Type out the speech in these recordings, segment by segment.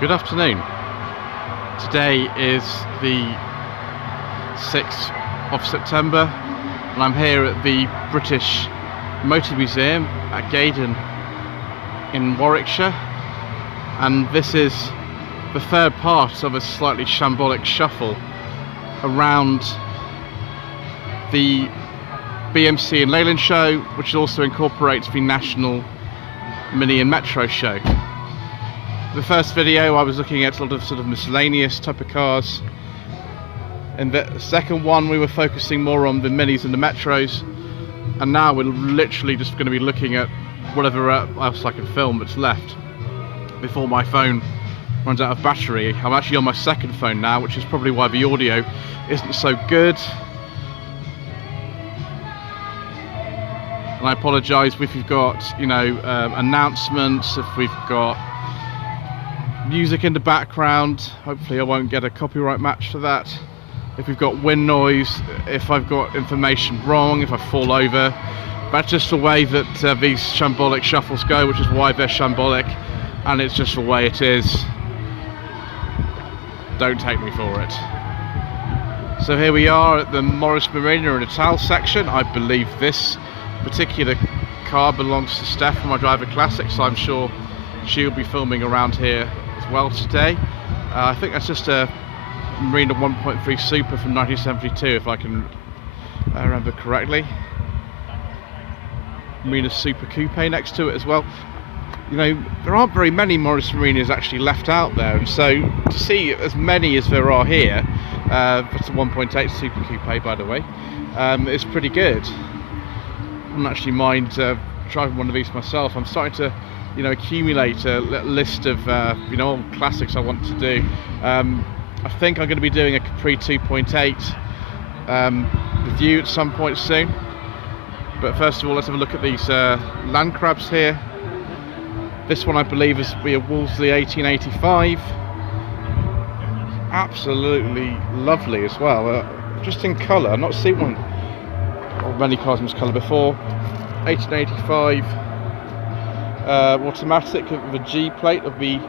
Good afternoon. Today is the 6th of September and I'm here at the British Motor Museum at Gaydon in Warwickshire, and this is the third part of a slightly shambolic shuffle around the BMC and Leyland Show, which also incorporates the National Mini and Metro Show. The first video I was looking at a lot of sort of miscellaneous type of cars. In the second one we were focusing more on the minis and the metros, and now we're literally just going to be looking at whatever else I can film that's left before my phone runs out of battery. I'm actually on my second phone now, which is probably why the audio isn't so good. And I apologise if we've got, announcements, if we've got music in the background. Hopefully I won't get a copyright match for that. If we've got wind noise, if I've got information wrong, if I fall over. That's just the way that these shambolic shuffles go, which is why they're shambolic, and it's just the way it is. Don't take me for it. So here we are at the Morris Marina and Natal section. I believe this particular car belongs to Steph from my Driver Classic, so I'm sure she'll be filming around here as well today. I think that's just a Marina 1.3 Super from 1972, if I can remember correctly. Marina Super Coupe next to it as well. There aren't very many Morris Marinas actually left out there, and so to see as many as there are here, that's a 1.8 Super Coupe by the way, it's pretty good. I wouldn't actually mind driving one of these myself. I'm starting to accumulate a list of old classics I want to do. I think I'm going to be doing a Capri 2.8 review at some point soon, but first of all let's have a look at these Landcrabs here. This one I believe is a Wolseley 1885. Absolutely lovely as well, just in colour. I've not seen one or many cars in this colour before. 1885 automatic with a G plate of the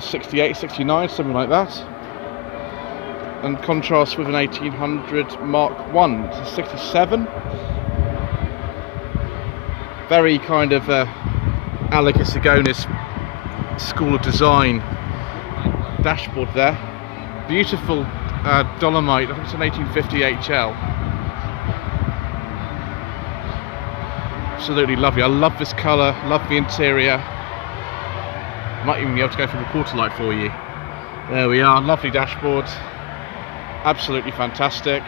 68, 69, something like that, and contrast with an 1800 Mark 1, it's a 67. Very kind of Alec Sigonis school of design dashboard there. Beautiful Dolomite, I think it's an 1850 HL. Absolutely lovely. I love this colour, love the interior. Might even be able to go for the quarter light for you. There we are, lovely dashboard. Absolutely fantastic.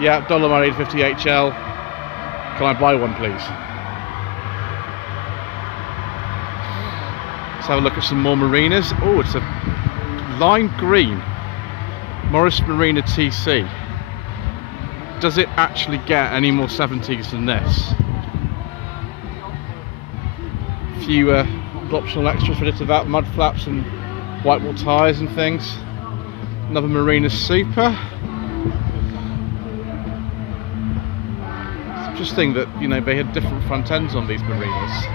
Yeah, Dolomite 1850 HL. Can I buy one please? Let's have a look at some more Marinas. Oh, it's a lime green Morris Marina TC. Does it actually get any more 70s than this? A few optional extras fitted to that, mud flaps and white wall tyres and things. Another Marina Super. It's interesting that they had different front ends on these Marinas,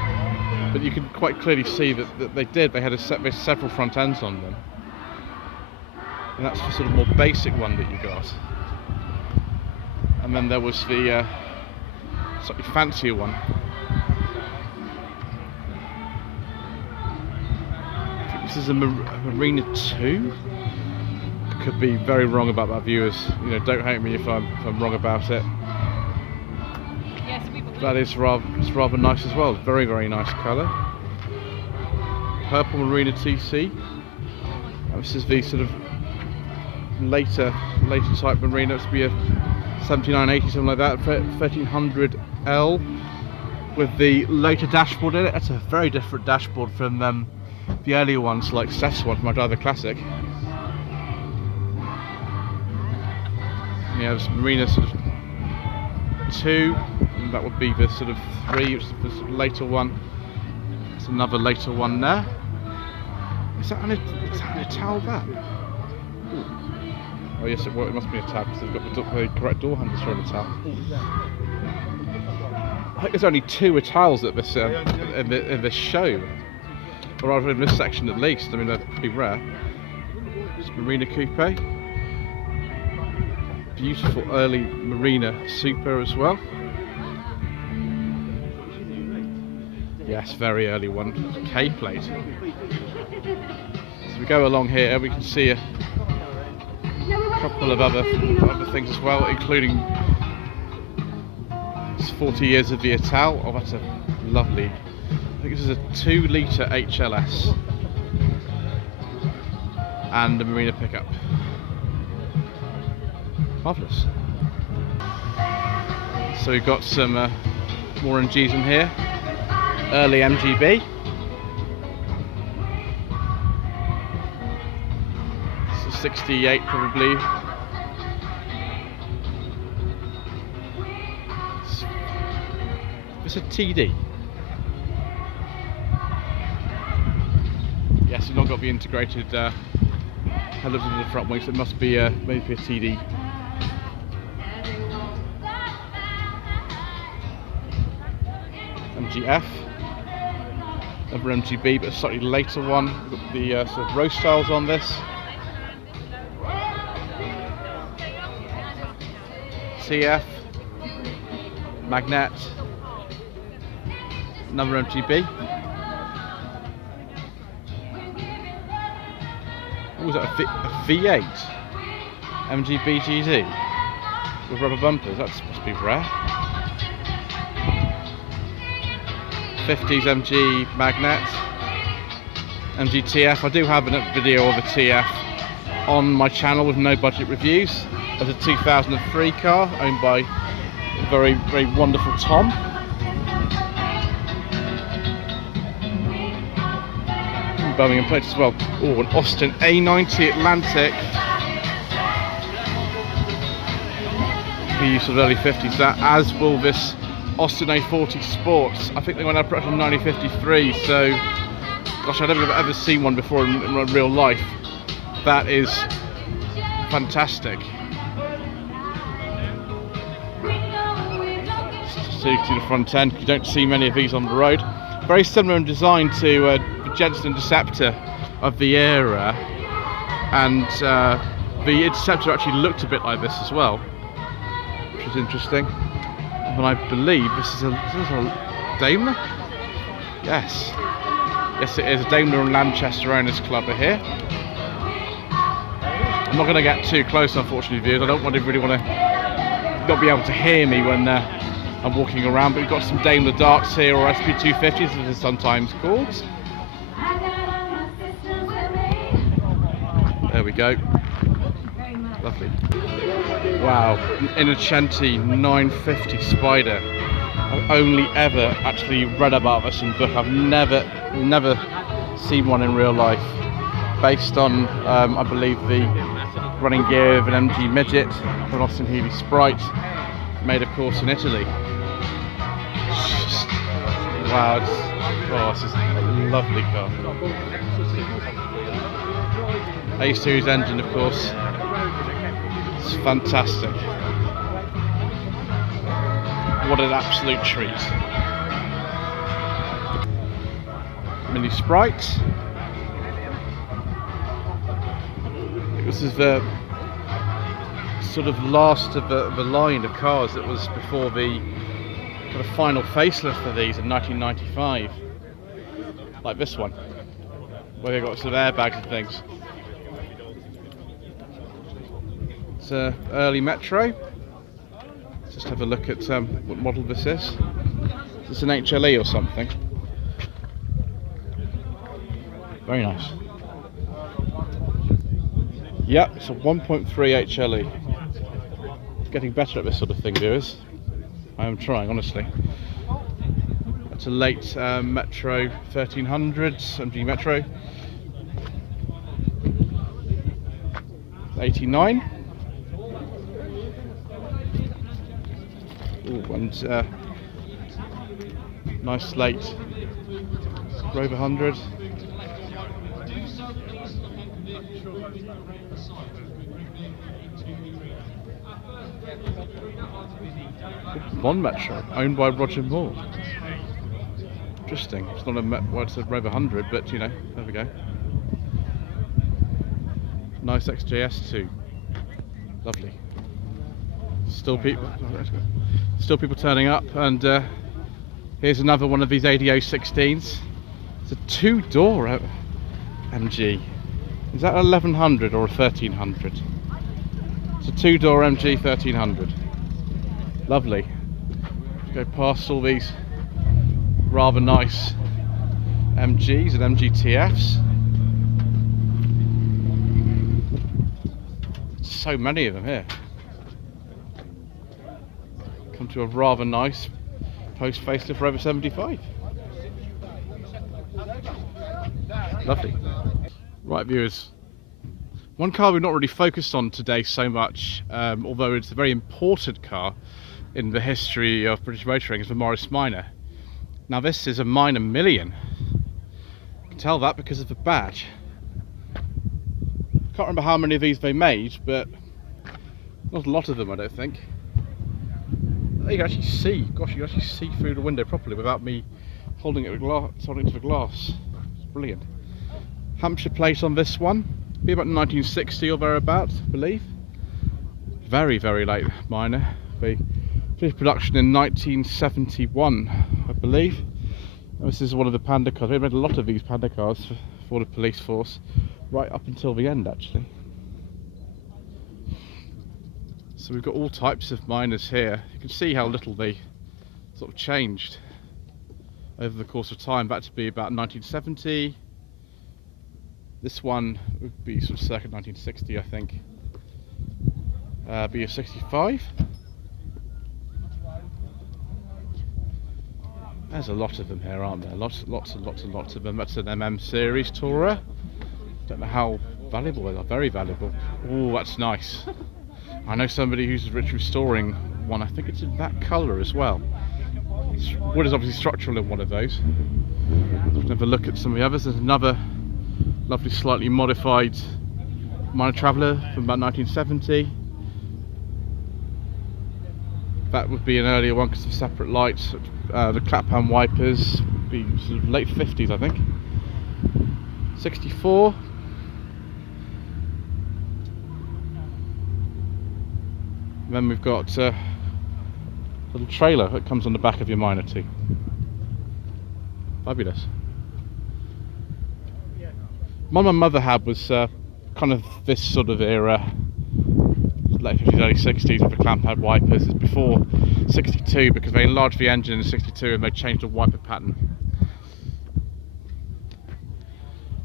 but you can quite clearly see that they had several front ends on them, and that's the sort of more basic one that you got. And then there was the slightly fancier one. I think this is a Marina 2. I could be very wrong about that, viewers. Don't hate me if I'm wrong about it. That is rather nice as well. Very, very nice colour. Purple Marina TC. This is the sort of later type Marina. It's be a 7980, something like that, 1300L with the later dashboard in it. That's a very different dashboard from the earlier ones like Steph's one from my Driver Classic. Yeah, this Marina sort of 2, and that would be the sort of 3, which is the sort of later one. There's another later one there. Is that an Natal that? Ooh. Oh yes, it must be a tab because they've got the correct door handles for a Natal. I think there's only 2 Natals at this in this show. or rather in this section at least. I mean, they're pretty rare. It's Marina Coupe. Beautiful early Marina Super as well. Yes, very early one. K plate. As we go along here, we can see a couple of other things as well, including 40 years of Vital. Oh, that's a lovely. I think this is a 2-litre HLS and a Marina pickup. Marvellous. So we've got some more MGs in here. Early MGB. It's a 68 probably. It's a TD. Yes, it's not got the integrated headers in the front wings. So it must be maybe a TD. MGF. Another MGB, but a slightly later one. We've got the sort of row styles on this. CF. Magnet. Another MGB. What was that? A V8 MGB GT with rubber bumpers. That's supposed to be rare. 50s MG Magnet. MG TF. I do have a video of a TF on my channel with no budget reviews. That's a 2003 car owned by a very, very wonderful Tom. Birmingham plates as well. Oh, an Austin A90 Atlantic. The use of early 50s, that, as will this Austin A40 Sports. I think they went out production in 1953, so gosh, I don't think I've ever seen one before in real life. That is fantastic. So you can see the front end. You don't see many of these on the road. Very similar in design to the Jensen Interceptor of the era, and the Interceptor actually looked a bit like this as well, which is interesting. And I believe this is a Daimler? Yes. Yes, it is. A Daimler and Lanchester Owners Club are here. I'm not going to get too close, unfortunately, viewers. I don't really want to not be able to hear me when I'm walking around, but we've got some Daimler Darks here, or SP250s as it is sometimes called. There we go. Lovely. Wow, an Innocenti 950 Spider. I've only ever actually read about this in book. I've never seen one in real life. Based on, I believe, the running gear of an MG Midget, an Austin Healey Sprite, made of course in Italy. Wow, this is a lovely car. A-Series engine, of course. It's fantastic. What an absolute treat. Mini Sprite. This is the sort of last of the line of cars that was before the kind of final facelift for these in 1995. Like this one, where they've got sort of airbags and things. It's an early Metro. Let's just have a look at what model this is. Is this an HLE or something? Very nice. Yep, it's a 1.3 HLE. Getting better at this sort of thing, viewers. I am trying, honestly. That's a late Metro 1300, MG Metro. 89. Ooh, and nice late Rover 100. One Metro, owned by Roger Moore. Interesting. It's not a well, it's a Rover 100, but you know, there we go. Nice XJ-S too. Lovely. Still people turning up, and here's another one of these ADO 16s. It's a two-door MG. Is that a 1100 or a 1300? It's a two-door MG 1300. Lovely. Go past all these rather nice MGs and MG TFs. So many of them here. Come to a rather nice post facelift Rover 75. Lovely. Right, viewers, one car we've not really focused on today so much, although it's a very important car in the history of British motoring, is the Morris Minor. Now this is a Minor Million. You can tell that because of the badge. Can't remember how many of these they made, but not a lot of them, I don't think. You can actually see, gosh, you can actually see through the window properly without me holding it to the glass. It's brilliant. Hampshire plate on this one, be about 1960 or thereabouts, I believe. Very, very late Minor. They finished production in 1971, I believe. This is one of the Panda cars. They made a lot of these Panda cars for the police force, right up until the end, actually. So we've got all types of Minors here. You can see how little they sort of changed over the course of time. That to be about 1970. This one would be sort of circa 1960, I think. Be a 65. There's a lot of them here, aren't there? Lots of them. That's an MM series Tourer. Don't know how valuable they are. Very valuable. Oh, that's nice. I know somebody who's restoring one. I think it's in that colour as well. Wood is obviously structural in one of those. Let's have a look at some of the others. There's another lovely, slightly modified Minor Traveller from about 1970. That would be an earlier one because of separate lights. The clap-hand wipers would be sort of late 50s, I think. 64. And then we've got a little trailer that comes on the back of your Minor too. Fabulous. One my mother had was kind of this sort of era, late 50s, early 60s, with the clamp-head wipers. It's before 62 because they enlarged the engine in 62 and they changed the wiper pattern.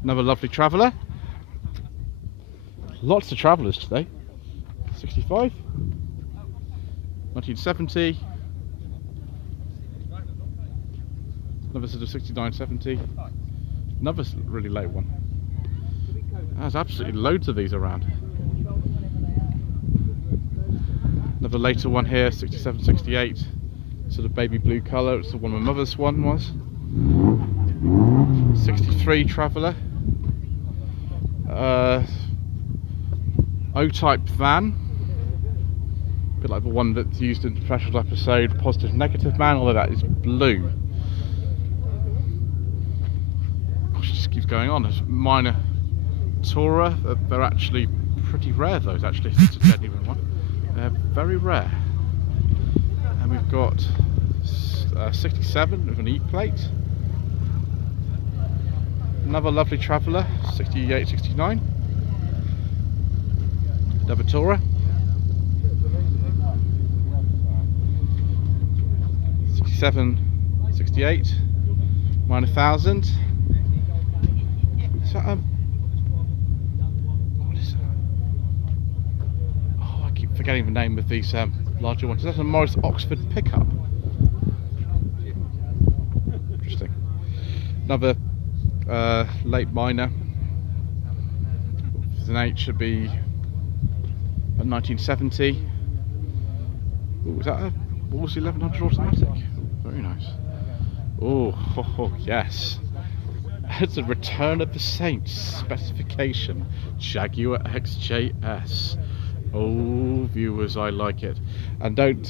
Another lovely Traveller. Lots of Travellers today. 65. 1970. Another sort of 69, 70. Another really late one. There's absolutely loads of these around. Another later one here, 67, 68. Sort of baby blue colour. It's the one my mother's one was. 63 Traveller. O-type van. A bit like the one that's used in the special episode Positive Negative Man, although that is blue. Gosh, it just keeps going on. There's Minor Tourer. They're actually pretty rare, those, actually. It's a genuine one. They're very rare. And we've got 67 with an E-plate. Another lovely Traveller, 68, 69. Another Tourer. 67, 68. Minor 1000. Is that what is that? Oh, I keep forgetting the name of these larger ones. That's a Morris Oxford pickup. Interesting. Another late Minor. With an H should be 1970. Ooh, is that a Wolseley 1100 automatic? Very nice. Oh, yes. It's a Return of the Saints specification Jaguar XJ-S. Oh, viewers, I like it. And don't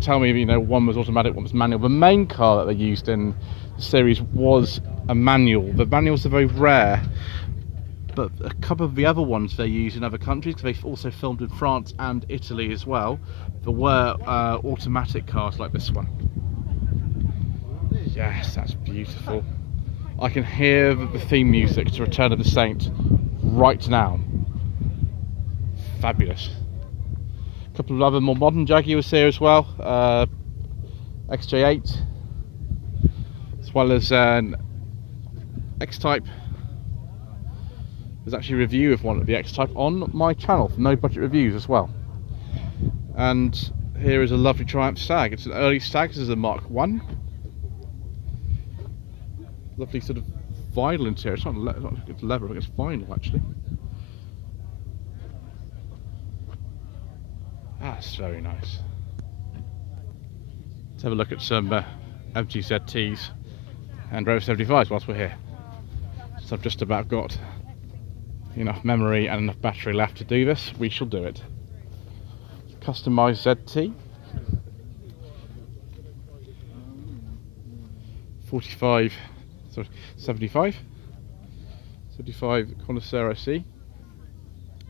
tell me, you know, one was automatic, one was manual. The main car that they used in series was a manual. The manuals are very rare, but a couple of the other ones they use in other countries, because they've also filmed in France and Italy as well, there were automatic cars like this one. Yes, that's beautiful. I can hear the theme music to Return of the Saint right now. Fabulous. A couple of other more modern Jaguars here as well. XJ-8, as well as an X-Type. There's actually a review of one of the X-Type on my channel, No Budget Reviews as well. And here is a lovely Triumph Stag. It's an early Stag, this is a Mark 1. Lovely sort of vinyl interior. It's not leather, but it's vinyl actually. That's very nice. Let's have a look at some MG ZTs and Rover 75s whilst we're here. So I've just about got enough memory and enough battery left to do this. We shall do it. Customised ZT. 75 Connoisseur C,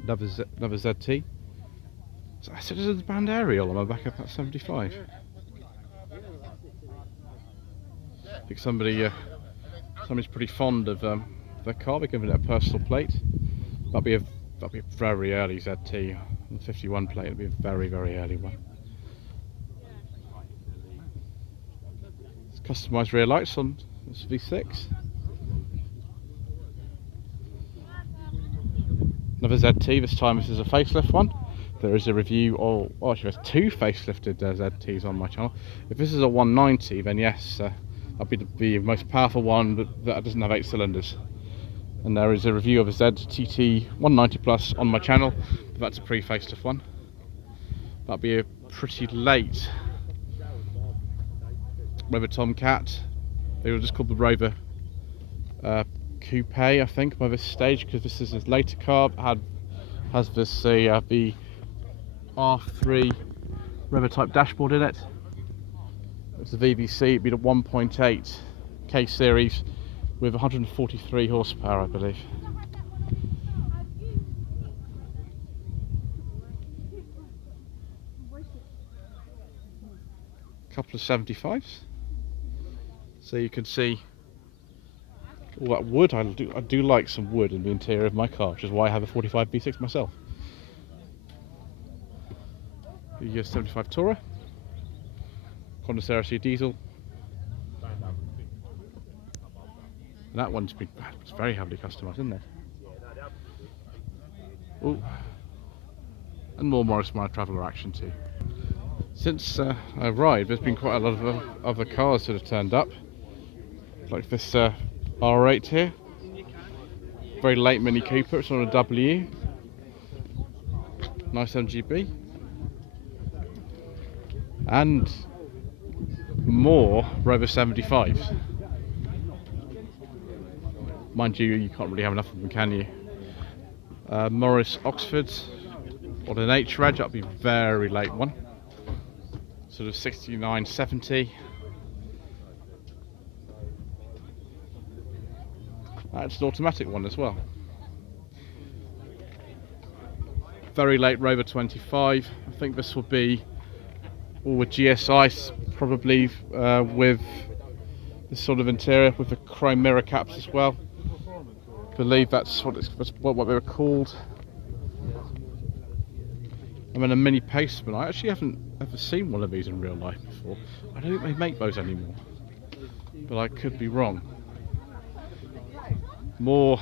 another ZT. So I said there's a band aerial on the back of that 75. I think somebody's pretty fond of their car. They're giving it a personal plate. That'll be a very early ZT. On the 51 plate, it'll be a very early one. It's customised rear lights on this V6. Another ZT, this time this is a facelift one. There is a review of, oh actually there's two facelifted ZTs on my channel. If this is a 190, then yes, that'll be the most powerful one that doesn't have 8 cylinders. And there is a review of a ZTT 190 Plus on my channel, but that's a pre-facelift one. That'll be a pretty late Rover Tomcat. They were just called the Rover Coupe, I think, by this stage, because this is a later car. Has this the R3 Rover type dashboard in it. It's a VVC. It'd be the 1.8 K series with 143 horsepower, I believe. A couple of 75s. So you can see all that wood. I do like some wood in the interior of my car, which is why I have a 45 B6 myself. The 75 Tourer, Connoisseur C diesel. And that one's been it's very heavily customised, isn't it? Oh, and more Morris Marinas Traveller action too. Since I arrived, there's been quite a lot of other cars that have turned up, like this R8 here, very late Mini Cooper. It's on a W, nice MGB, and more Rover 75s. Mind you, you can't really have enough of them, can you? Morris Oxfords on an H reg, that'll be a very late one, sort of 69, 70. That's an automatic one as well. Very late Rover 25. I think this will be all with GSI, probably with this sort of interior with the chrome mirror caps as well. I believe that's what they were called. I mean, a mini Paceman. I actually haven't ever seen one of these in real life before. I don't think they make those anymore, but I could be wrong. More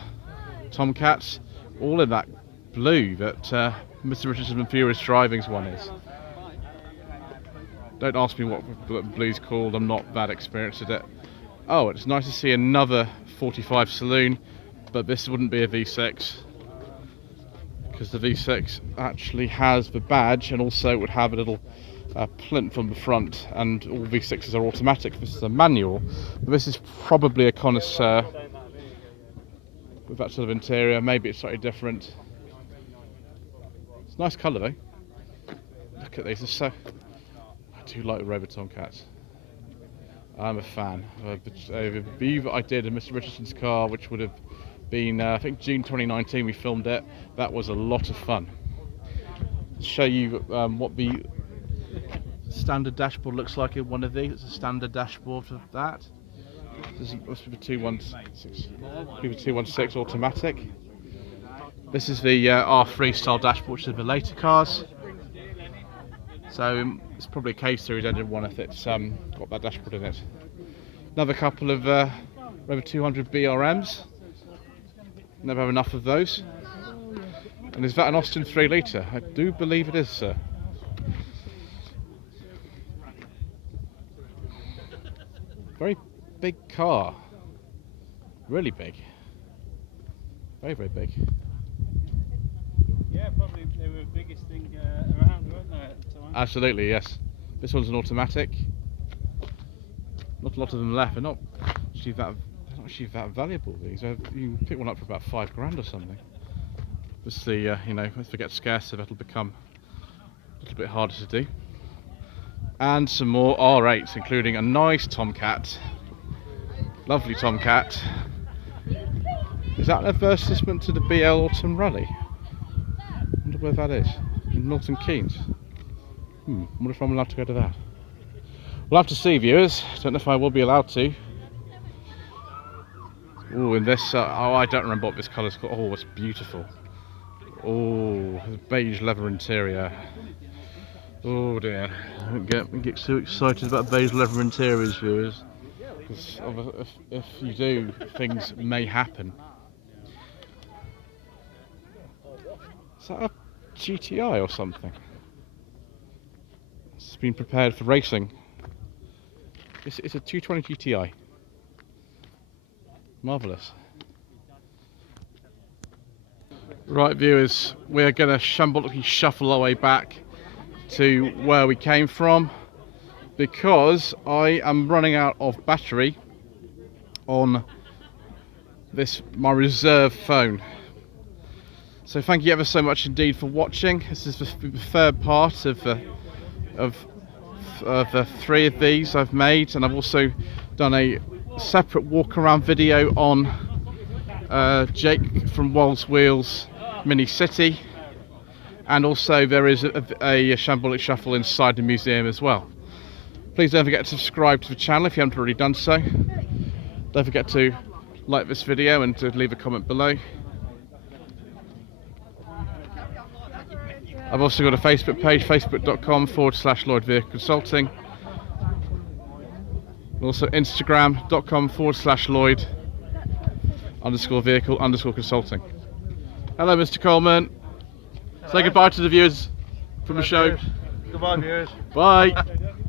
Tomcats, all in that blue that Mr. Richardson and Furious Driving's one is. Don't ask me what blue's called, I'm not that experienced at it. Oh, it's nice to see another 45 saloon, but this wouldn't be a V6, because the V6 actually has the badge and also would have a little plinth on the front, and all V6s are automatic. This is a manual, but this is probably a Connoisseur with that sort of interior. Maybe it's slightly different. It's a nice colour though. Look at these, they're so... I do like the Rover Tomcats. I'm a fan. A review that I did of Mr. Richardson's car, which would have been, I think, June 2019, we filmed it. That was a lot of fun. To show you what the standard dashboard looks like in one of these. It's a standard dashboard of that. This must be the 216 automatic. This is the R3 style dashboard, which is the later cars. So it's probably a K series engine one if it's got that dashboard in it. Another couple of Rover 200 BRMs. Never have enough of those. And is that an Austin 3 litre? I do believe it is, sir. Very big car. Really big. Very, very big. Yeah, probably they were the biggest thing around, weren't they, at the time? Absolutely, yes. This one's an automatic. Not a lot of them left. They're not actually that valuable. These you can pick one up for about £5 or something. Obviously, you know, if they get scarcer, that'll become a little bit harder to do. And some more R8s, including a nice Tomcat. Lovely Tomcat. Is that an advertisement to the BL Autumn Rally? I wonder where that is. In Milton Keynes. I wonder if I'm allowed to go to that. We'll have to see, viewers. Don't know if I will be allowed to. Oh, in this, oh, I don't remember what this colour's called. Oh, it's beautiful. Oh, beige leather interior. Oh dear, I don't get so excited about beige leather interiors, viewers. Because if you do, things may happen. Is that a GTI or something? It's been prepared for racing. It's a 220 GTI. Marvellous. Right, viewers, we're going to shambolically shuffle our way back to where we came from, because I am running out of battery on my reserve phone. So thank you ever so much indeed for watching. This is the third part of the 3 of these I've made, and I've also done a separate walk around video on Jake from Wold's Wheels Mini City, and also there is a Shambolic Shuffle inside the museum as well. Please don't forget to subscribe to the channel if you haven't already done so. Don't forget to like this video and to leave a comment below. I've also got a Facebook page, facebook.com/Lloyd Vehicle Consulting. Also Instagram.com/Lloyd_Vehicle_Consulting. Hello, Mr. Coleman. Say goodbye to the viewers from the show. Goodbye, viewers. Bye.